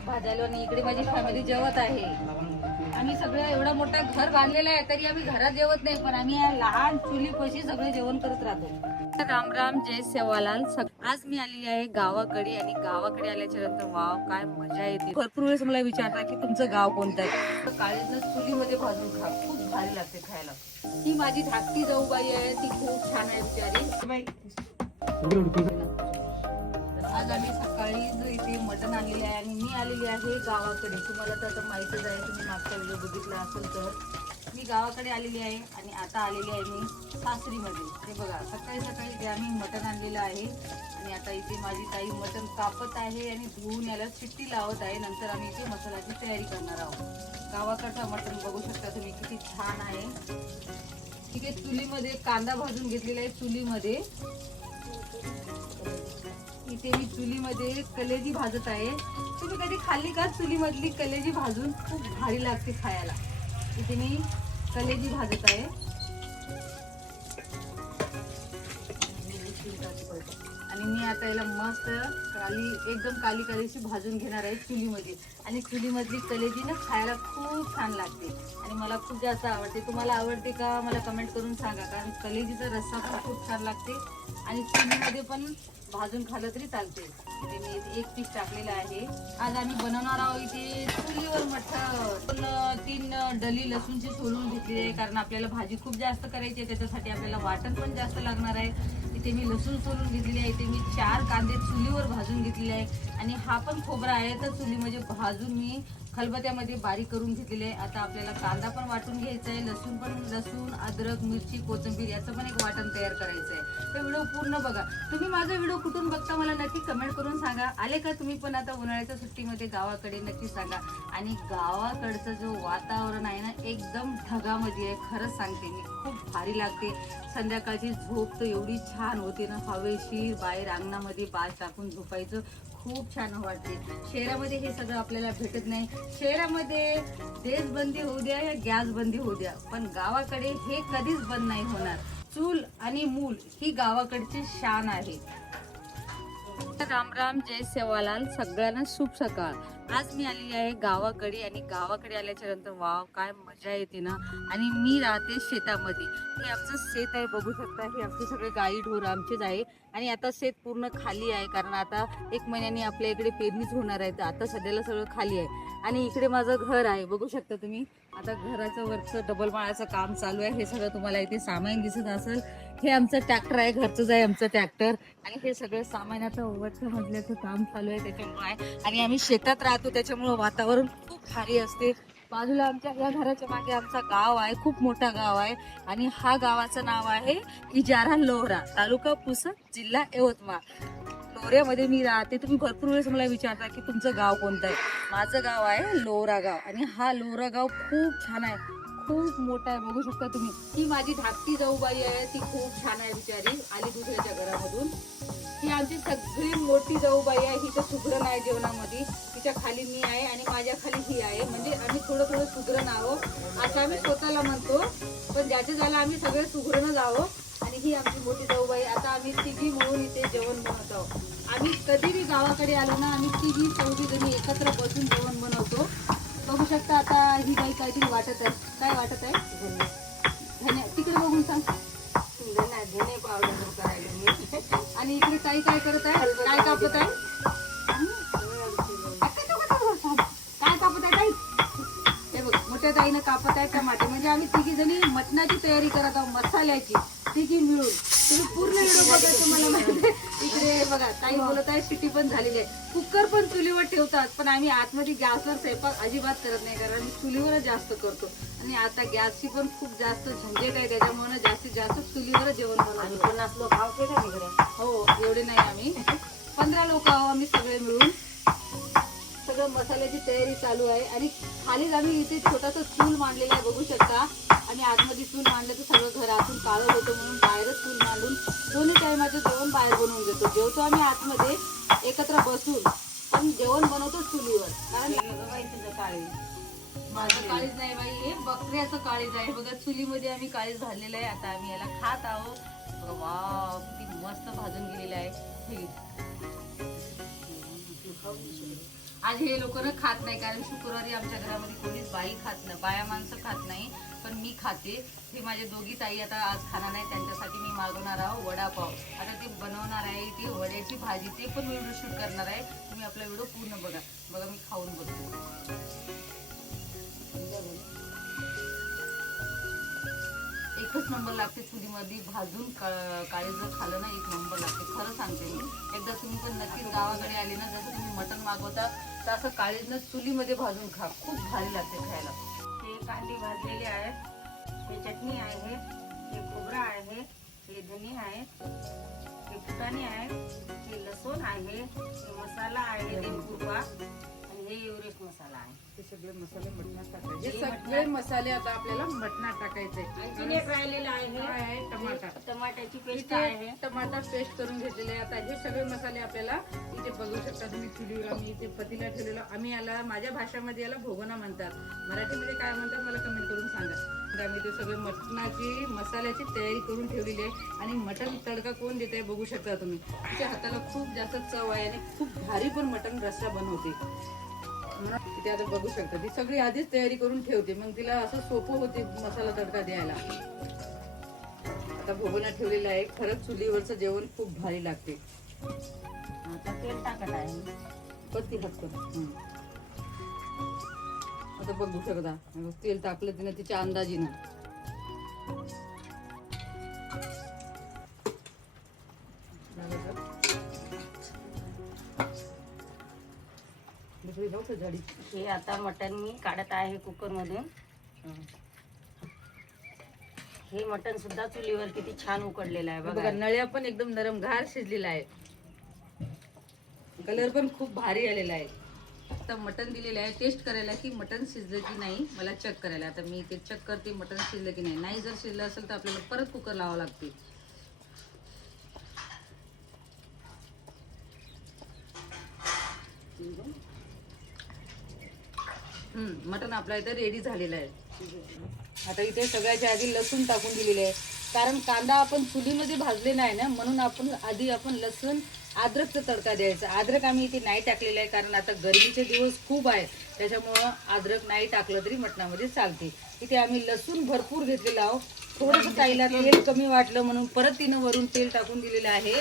भाजायला आणि इकडे माझी फॅमिली जेवत आहे. आम्ही सगळं एवढा मोठा घर बांधलेला आहे तरी आम्ही घरात जेवत नाही, पण आम्ही या लहान चुलीपाशी सगळे जेवण करत राहतो. राम राम, जय सेवालाल. आज मी आलेली आहे गावाकडे आणि गावाकडे आल्याच्या नंतर वाव काय मजा येते. भरपूर वेळेस मला विचारतात की तुमचं गाव कोणतं आहे. काळीज चुलीमध्ये भाजून खा, खूप भारी लागते खायला. ही माझी धाकटी जाऊबाई आहे, ती खूप छान आहे बिचारी. आज आम्ही सकाळी इथे मटण आणलेले आहे आणि मी आलेली आहे गावाकडे. तुम्हाला तर आता माहितीच आहे, तुम्ही मागचा व्हिडिओ बघितला असेल तर. मी गावाकडे आलेली आहे आणि आता आलेली आहे मी सासरीमध्ये. हे बघा, सकाळी सकाळी इथे आम्ही मटण आणलेलं आहे आणि आता इथे माझी ताई मटण कापत आहे आणि धुवून याला शिट्टी लावत आहे. नंतर आम्ही इथे मसाल्याची तयारी करणार आहोत. गावाकडचा मटण बघू शकता तुम्ही किती छान आहे. इथे चुलीमध्ये कांदा भाजून घेतलेला आहे. चुलीमध्ये इथे मी चुलीमध्ये कलेजी भाजत आहे. तुम्ही कधी खाल्ली का चुलीमधली कलेजी भाजून? खूप भारी लागते खायला. इथे मी कलेजी भाजत आहे आणि मी आता याला मस्त एकदम काली कालीशी भाजून घेणार आहे चुलीमध्ये. आणि चुलीमधली कलेजी ना खायला खूप छान लागते आणि मला खूप जास्त आवडते. तुम्हाला आवडते का मला कमेंट करून सांगा, कारण कलेजीचा रस्सा पण खूप छान लागते आणि चुलीमध्ये पण भाजून खाल्लं तरी चालते. इथे मी एक पीस टाकलेला आहे. आज आम्ही बनवणार आहोत इथे चुलीवर मटण. 3 डली लसूणची सोलून घेतली आहे, कारण आपल्याला भाजी खूप जास्त करायची आहे, त्याच्यासाठी आपल्याला वाटण पण जास्त लागणार आहे. इथे मी लसूण सोलून घेतलेली आहे. इथे मी 4 कांदे चुलीवर भाजून घेतलेले आहे आणि हा पण खोबरा आहे तर चुलीमध्ये भाजून मी खलबत्त्यामध्ये बारीक करून घेतलेले आहे. आता आपल्याला कांदा पण वाटून घ्यायचा आहे, लसूण, अद्रक, मिरची, कोथिंबीर याचं पण एक वाटण तयार करायचं आहे. तर व्हिडिओ पूर्ण बघा. तुम्ही माझा व्हिडिओ कुठून बघता मला नक्की कमेंट करून सांगा. आले का तुम्ही पण आता उन्हाळ्याच्या सुट्टीमध्ये गावाकडे? नक्की सांगा. आणि गावाकडचं जो वातावरण आहे ना, एकदम ढगामध्ये आहे. खरंच सांगते मी, खूप भारी लागते. संध्याकाळची झोप तर एवढी छान होते ना, हवेशीर बाहेर अंगणामध्ये बाज टाकून झोपायचं खूप छान वाटते. शहरामध्ये हे सगळं आपल्याला भेटत नाही. शहरामध्ये देश बंदी होऊ द्या या गॅस बंदी होऊ द्या, पण गावाकडे हे कधीच बंद नाही होणार. चूल आणि मूल ही गावाकडची शान आहे. राम राम, जय सेवालाल. सगळ्यांना शुभ सकाळ. आज मी आलेली आहे गावाकडे आणि गावाकडे आल्याच्या नंतर वाव काय मजा येते ना. आणि मी राहते शेतामध्ये. हे आमचं शेत आहे, बघू शकता. हे आमचे सगळे गाई ढोर आमचेच आहे आणि आता शेत पूर्ण खाली आहे, कारण आता 1 महिन्याने आपल्या इकडे पेरणीच होणार आहे. तर आता सध्याला सगळं खाली आहे आणि इकडे माझं घर आहे, बघू शकता तुम्ही. आता घराचं वरचं डबल माळाचं काम चालू आहे. हे सगळं तुम्हाला इथे सामान दिसत असेल. हे आमचं ट्रॅक्टर आहे, घरचंच आहे आमचं ट्रॅक्टर. आणि हे सगळं सामान आता वरच्या मजल्याचं काम चालू आहे त्याच्यामुळे आहे. आणि आम्ही शेतात राहतो त्याच्यामुळे वातावरण खूप भारी असते. बाजूला आमच्या या घराच्या मागे आमचा गाव आहे, खूप मोठा गाव आहे आणि हा गावाचं नाव आहे इजारा लोहरा, तालुका पुसद, जिल्हा यवतमाळ. लोहऱ्यामध्ये मी राहते. तुम्ही भरपूर वेळेस मला विचारता की तुमचं गाव कोणतं आहे. माझं गाव आहे लोहरा गाव आणि हा लोहरा गाव खूप छान आहे, खूप मोठा आहे, बघू शकता तुम्ही. ही माझी धाकटी जाऊबाई आहे, ती खूप छान आहे बिचारी, आली दुसऱ्याच्या घरामधून. ही आमची सगळी मोठी जाऊबाई आहे. ही तर सुगरण आहे जेवणामध्ये. तिच्या खाली मी आहे आणि माझ्या खाली ही आहे. म्हणजे आम्ही थोडं थोडं सुगरण आहोत असं आम्ही स्वतःला म्हणतो, पण ज्याचे झालं आम्ही सगळे सुगरणच आहोत. आणि ही आमची मोठी जाऊबाई. आता आम्ही तिघी मिळून इथे जेवण बनवत आहोत. आम्ही कधीही गावाकडे आलो ना, आम्ही तिघी 4 जणी एकत्र बसून जेवण बनवतो. बघू शकता. आता ही बाई काहीतरी वाटत आहे. काय वाटत आहे? धने. तिकडे बघून सांग. धने पावडर करायला. आणि इकडे ताई काय करत आहे? काय कापत आहे? काय कापत आहे ताई? हे बघ, मोठ्या ताईनं कापत आहे टमाटे. म्हणजे आम्ही तिघी जणी मटणाची तयारी करत आहोत, मसाल्याची, तिघी मिळून. तुम्ही पूर्ण व्हिडिओ बघा, तुम्हाला माहिती आहे. इकडे बघा, ताई बोलत आहे शिटी पण झालेली आहे. कुकर पण चुलीवर ठेवतात, पण आम्ही आतमध्ये गॅसवर स्वयंपाक अजिबात करत नाही, कारण आम्ही चुलीवरच जास्त करतो. आणि आता गॅसची पण खूप जास्त झंझट आहे, त्याच्यामुळे जास्तीत जास्त चुलीवरच जेवण बनवतो. 50 लोक आहोत तिकडे. हो, एवढे नाही आम्ही. 15 लोक आहोत आम्ही सगळे मिळून. सगळं मसाल्याची तयारी चालू आहे आणि खालीच आम्ही इथे छोटासा चूल मांडलेला आहे, बघू शकता. आणि आतमध्ये चूल मांडलं तर सगळं घरातून काळं होतं, म्हणून बाहेरच चूल मांडून दोन्ही टायमाचं जेवण बाहेर बनवून देतो. जेवतो आम्ही आतमध्ये एकत्र बसून, पण जेवण बनवतो चुलीवर. कारण माझं काळीज नाही बाई, हे बकऱ्याचं काळीज आहे. बघा, चुलीमध्ये आम्ही काळीज घाललेलं आहे. आता आम्ही याला खात आहोत. वाव, किती मस्त भाजून गेलेलं आहे. आज हे लोक ना खात नाही, कारण शुक्रवारी आमच्या घरामध्ये कोणीच बाई खात नाही, बाया माणसं खात नाही, पण मी खाते. हे माझे दोघी ताई आता आज खाणार नाही, त्यांच्यासाठी मी मागवणार आहोत वडापाव. आता ते बनवणार आहे, ती वड्याची भाजी, ते पण व्हिडिओ शूट करणार आहे. तुम्ही आपला व्हिडिओ पूर्ण बघा. बघा मी खाऊन बघतो. एकच नंबर लागते चुलीमध्ये भाजून काळे जर खाल्लं ना, एक नंबर लागते. खरं सांगते मी. एकदा तुम्ही पण नक्कीच गावाकडे आले ना, जसं तुम्ही मटण मागवता तर असं काळीजनं चुलीमध्ये भाजून खा, खूप भारी लागते खायला. हे कांदे भाजलेले आहेत, हे चटणी आहे, हे खोबरा आहे, हे धने आहेत, हे फुटाणे आहेत, हे लसूण आहे, हे मसाला आहे, हे कुरवा आणि हे एव्हरेस्ट मसाला आहे. हे सगळे मसाले मटणात टाकायचे. हे सगळे मसाले आता आपल्याला मटणात टाकायचे. आणखीन एक राहिलेलं आहे टमाटा, टमाट्याची पेस्ट इथे आहे. टमाटा पेस्ट करून घेतलेले आहे. आता हे सगळे मसाले आपल्याला इथे बघू शकता तुम्ही. चुलीवर आम्ही इथे पतीला ठेवलेलं. आम्ही याला, माझ्या भाषेमध्ये याला भोगोना म्हणतात, मराठीमध्ये काय म्हणतात मला कमेंट करून सांगा. आम्ही ते सगळे मटणाची मसाल्याची तयारी करून ठेवलेली आहे. आणि मटण तडका कोण देत आहे बघू शकता तुम्ही. तिच्या हाताला खूप जास्त चव आहे आणि खूप भारी पण मटण रस्सा बनवते. तिथे आता बघू शकता ती सगळी आधीच तयारी करून ठेवते, मग तिला असं सोपं होते मसाला तडका द्यायला. आता भोगोना ठेवलेला आहे. खरंच चुलीवरचं जेवण खूप भारी लागते. आता तेल टाकत आहे. पत्ती फक्त आता बघू शकता तेल टाकलं तिनं तिच्या अंदाजीनं. हे आता मटण मी काढत आहे कुकर मधून. हे मटण सुद्धा चुलीवर किती छान उकडलेलं आहे बघा. बघा. नळ्या पण एकदम नरम घार शिजलेला आहे. कलर पण खूप भारी आलेला आहे. आता मटण दिलेलं आहे टेस्ट करायला की मटण शिजलं की नाही मला चेक करायला. आता मी ते चेक करते मटण शिजलं की नाही. नाही जर शिजलं असेल तर आपल्याला परत कुकर लावावं लागते. मटण आपल्या इथे रेडी झालेलं आहे. आता इथे सगळ्याच्या आधी लसूण टाकून दिलेले आहे, कारण कांदा आपण चुलीमध्ये भाजले नाही ना, म्हणून आपण लसूण अद्रकचा तडका द्यायचा. अद्रक आम्ही इथे नाही टाकलेलं आहे, कारण आता गरमीचे दिवस खूप आहे, त्याच्यामुळं अद्रक नाही टाकलं तरी मटणामध्ये चालते. इथे आम्ही लसूण भरपूर घेतलेला आहोत. थोडंसं ताईला तेल कमी वाटलं म्हणून परत तिनं वरून तेल टाकून दिलेलं आहे.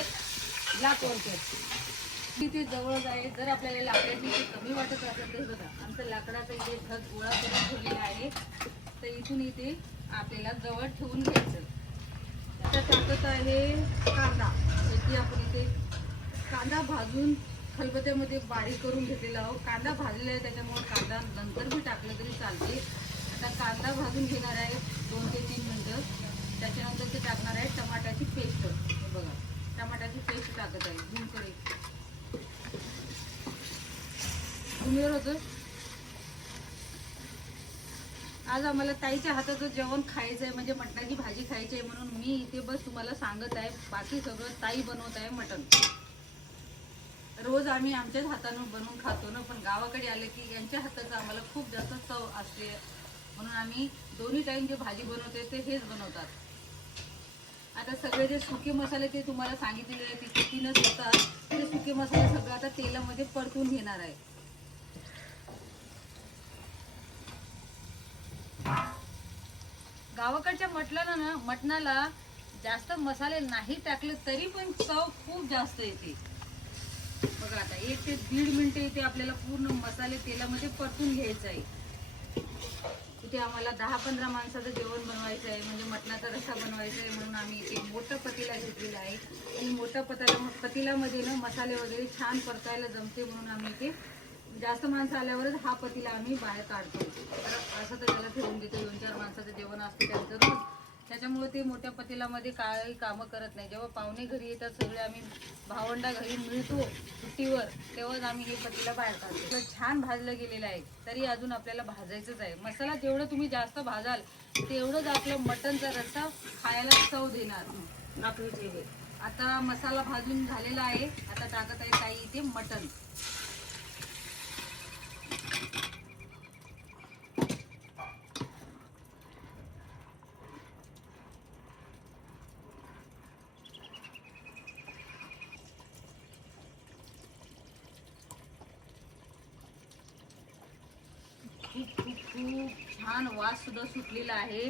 इथे जवळच आहे. जर आपल्याला लाकडाची कमी वाटत असेल तर बघा आमचं लाकडाचं इथे खत गोळा करून ठेवलेलं आहे. तर इथून इथे आपल्याला जवळ ठेवून घ्यायचं. आता टाकत आहे कांदा. इथे आपण इथे कांदा भाजून खलबत्त्यामध्ये बारीक करून घेतलेला आहोत. कांदा भाजलेला आहे त्याच्यामुळे कांदा नंतर बी टाकलं तरी चालते. आता कांदा भाजून घेणार आहे 2 ते 3 मिनटं. त्याच्यानंतर ते टाकणार आहे टमाट्याची पेस्ट. बघा टमाट्याची पेस्ट टाकत आहे. झूम करे होतं. आज आम्हाला ताईच्या हाताचं जेवण खायचं आहे, म्हणजे मटणाची भाजी खायची आहे, म्हणून मी इथे बस तुम्हाला सांगत आहे. बाकी सगळं ताई बनवत आहे मटण. रोज आम्ही आमच्याच हातानं बनवून खातो ना, पण गावाकडे आले की यांच्या हाताचं आम्हाला खूप जास्त चव असते, म्हणून आम्ही दोन्ही टाईम जे भाजी बनवते ते हेच बनवतात. आता सगळे जे सुके मसाले ते तुम्हाला सांगितलेले आहे ते तीनच होतात. ते सुके मसाले सगळं आता तेलामध्ये परतून घेणार आहे. गावाकडच्या मटणाला जास्त मसाले नाही टाकले तरी पण चव खूप जास्त येते. बघा आता 1 ते 1.5 मिनिटं इथे आपल्याला पूर्ण मसाले तेलामध्ये परतून घ्यायचं आहे. इथे आम्हाला 10-15 माणसाचं जेवण बनवायचं आहे, म्हणजे मटणाचा रस्सा बनवायचा आहे, म्हणून आम्ही इथे मोठं पतीला घेतलेलं आहे. आणि मोठ्या पतीलामध्ये ना मसाले वगैरे छान परतायला जमते, म्हणून आम्ही इथे जास्त माणसं आल्यावरच हा पतीला आम्ही बाहेर काढतो. तर असं तर त्याला ठेवून देतो. 2-4 माणसाचं जेवण असते त्यांचं रोज, त्याच्यामुळे ते मोठ्या पतीलामध्ये काही कामं करत नाही. जेव्हा पाहुणे घरी येतात सगळे आम्ही भावंडा घरी मिळतो सुट्टीवर, तेव्हाच आम्ही हे पतीला बाहेर काढतो. छान भाजलं गेलेलं आहे, तरी अजून आपल्याला भाजायचंच आहे. मसाला जेवढं तुम्ही जास्त भाजाल तेवढंच आपलं मटणचा रस्सा खायला चव देणार. आता मसाला भाजून झालेला आहे. आता टाकत आहे ताई इथे मटण. खूप खूप खूप छान वास सुद्धा सुटलेला आहे.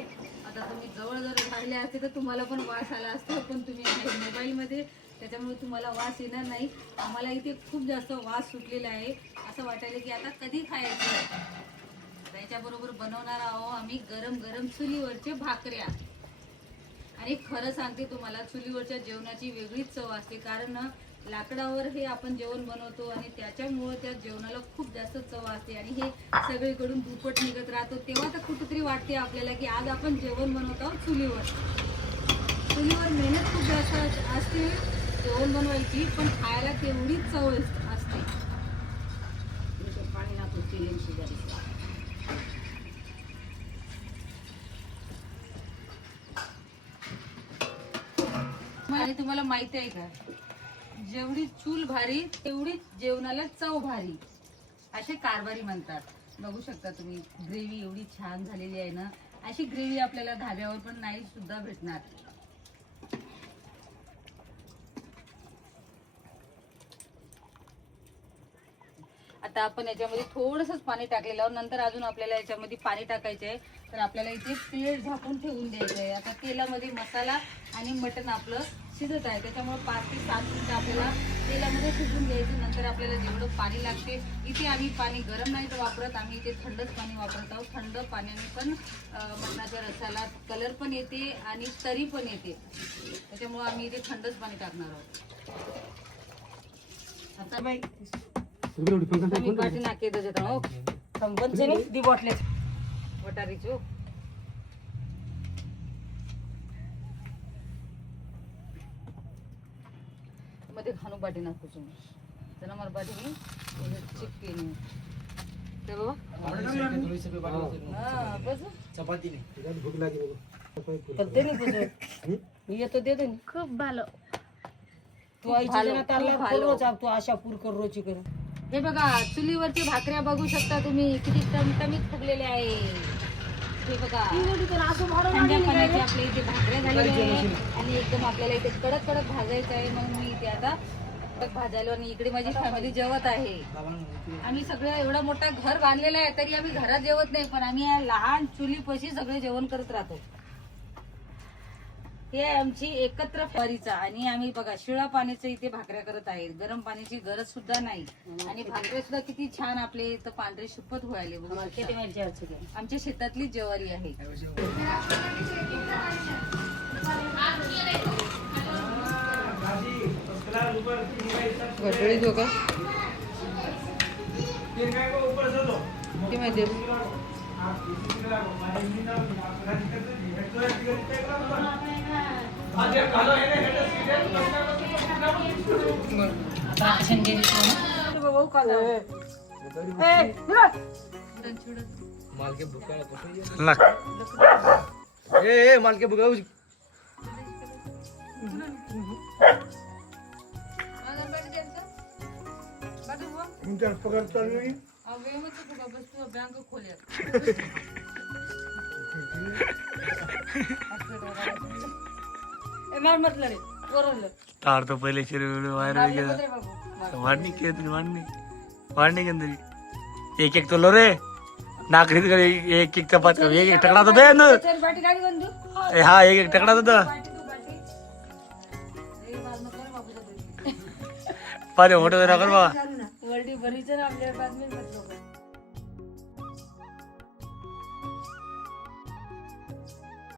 आता तुम्ही जवळ जर राहिले असते तर तुम्हाला पण वास आला असता, पण तुम्ही आहे मोबाईलमध्ये त्याच्यामुळे तुम्हाला वास येणार नाही. आम्हाला इथे खूप जास्त वास सुटलेला आहे. असं वाटायला की आता कधी खायचं. त्याच्याबरोबर बनवणार आहोत आम्ही गरम गरम चुलीवरचे भाकऱ्या. आणि खरं सांगते तुम्हाला, चुलीवरच्या जेवणाची वेगळीच चव असते. कारण लाकडावर हे आपण जेवण बनवतो आणि त्याच्यामुळं त्या जेवणाला खूप जास्त चव असते. आणि हे सगळीकडून दुप्पट निघत राहतो, तेव्हा तर कुठेतरी वाटते आपल्याला की आज आपण जेवण बनवत आहोत चुलीवर. चुलीवर मेहनत खूप जास्त असते जेवण बनवायची, पण खायला तेवढीच चव असते. पाणी टाकू तेल शिजायला. आणि तुम्हाला माहिती आहे का, जेवढी चूल भारी तेवढीच जेवणाला चव भारी, असे कारभारी म्हणतात. बघू शकता तुम्ही, ग्रेव्ही एवढी छान झालेली आहे ना. अशी ग्रेव्ही आपल्याला धाब्यावर पण नाही सुद्धा भेटणार. आता आपण याच्यामध्ये थोडंसंच पाणी टाकलेलं आहोत. नंतर अजून आपल्याला याच्यामध्ये पाणी टाकायचं आहे. तर आपल्याला इथे तेल झाकून ठेवून द्यायचं आहे. आता तेलामध्ये मसाला आणि मटण आपलं शिजत आहे, त्याच्यामुळे 5 ते 7 मिनिटं आपल्याला तेलामध्ये शिजून घ्यायचं. नंतर आपल्याला जेवढं पाणी लागते, इथे आम्ही पाणी गरम नाही तर वापरत, आम्ही इथे थंडच पाणी वापरत आहोत. थंड पाण्याने पण मटणाच्या रसाला कलर पण येते आणि तरी पण येते, त्याच्यामुळे आम्ही इथे थंडच पाणी टाकणार आहोत. आता बाई तुम्ही पाठी नाके त्याच्यात हो कंपनी दी बॉटले वटारीची हो. मध्ये खाणू पाठी नाखू तुम्ही चला मार पाठी मी चिपके नाही ते बाबा हा बस चपाती नाही भूक लागली तर दे नाही मी येतो देतो ना. खूप भालो. तू आईच्या जनात आला रोज तू आशा पूर कर रोची कर. हे बघा चुलीवरची भाकऱ्या बघू शकता तुम्ही, किती टमटमीत फुगलेले आहे. हे बघा थंड्या पाण्याची आपल्या इथे भाकऱ्या झालेल्या आहे आणि एकदम आपल्याला इथे कडक कडक भाजायचं आहे. मग मी इथे आता कडक भाजायलो आणि इकडे माझी फॅमिली जेवत आहे. आम्ही सगळं एवढा मोठा घर बांधलेला आहे तरी आम्ही घरात जेवत नाही, पण आम्ही या लहान चुलीपाशी सगळे जेवण करत राहतो. हे आमची एकत्र फवारीचा आणि आम्ही बघा शिळा पाण्याचं इथे भाकऱ्या करत आहे. गरम पाण्याची गरज सुद्धा नाही आणि भाकऱ्या सुद्धा किती छान आपले इथं पांढरे शुपत व्हायले. आमच्या शेतातली ज्वारी आहे. घटळी जो का ती माहिती मालके भुका पगार चालू आहे बँक खोल्या म्हटलं रे बरोबर तार तो पहले वायर गया वाढणी के वाढणी के अंदर एक एक तो लो रे नाकरी एक एक चपात एक टकड़ा तो दे ना हाँ एक टकड़ा तो दे पारे मोठं जरा कर बाबा वर्डी भरीचं ना आपल्या 5 मिनिट